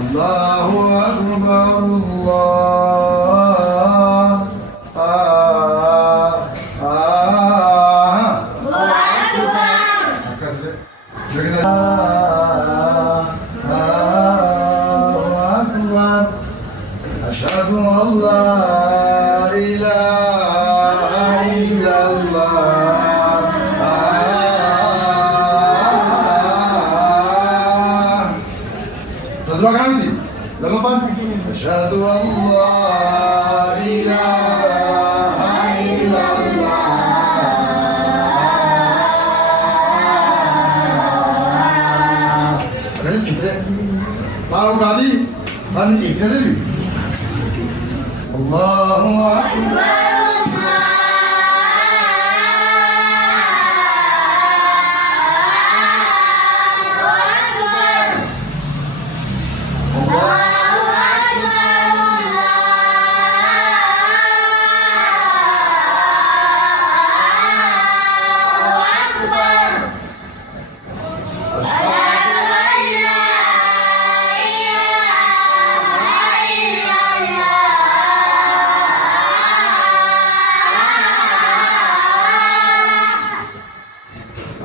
الله أكبر الله أشهد أن لا إله إلا الله تدرك عندي لما فهمت أشهد أن لا إله إلا الله تعالوا قاعدين هذه كذا الله أكبر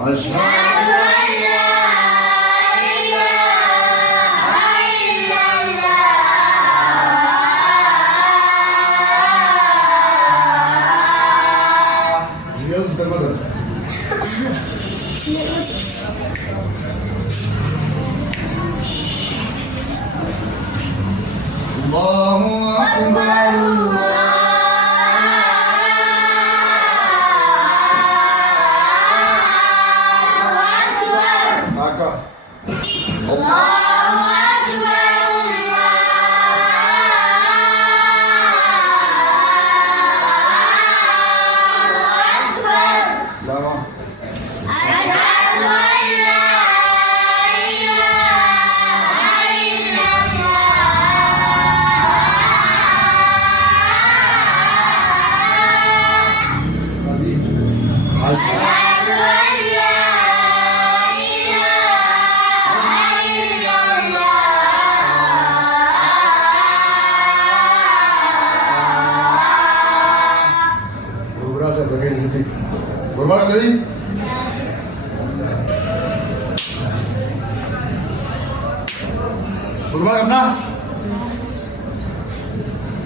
أشهد أن لا إله إلا الله الله أكبر Berapa tadi? Berapa kena?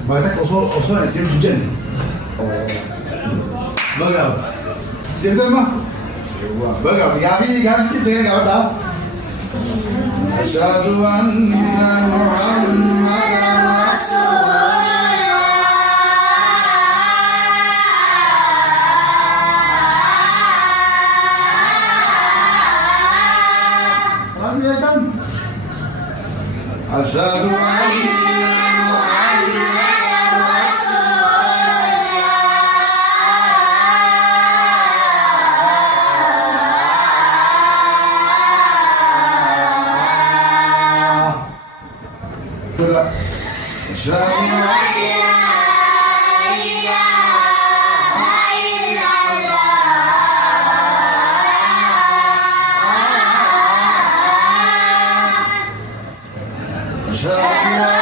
Banyak usul yang dia hujan. Berapa? Siapa mah? Berapa? Ya ini kan kita nggak ada. Asyhadu anna Muhammadar Rasulullah. Asyhadu anna Muhammadar Rasulullah. Asyhadu an la ilaha illallah. Asyhadu an la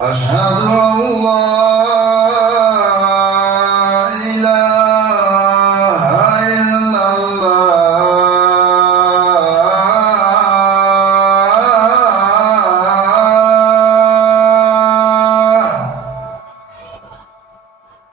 أشهد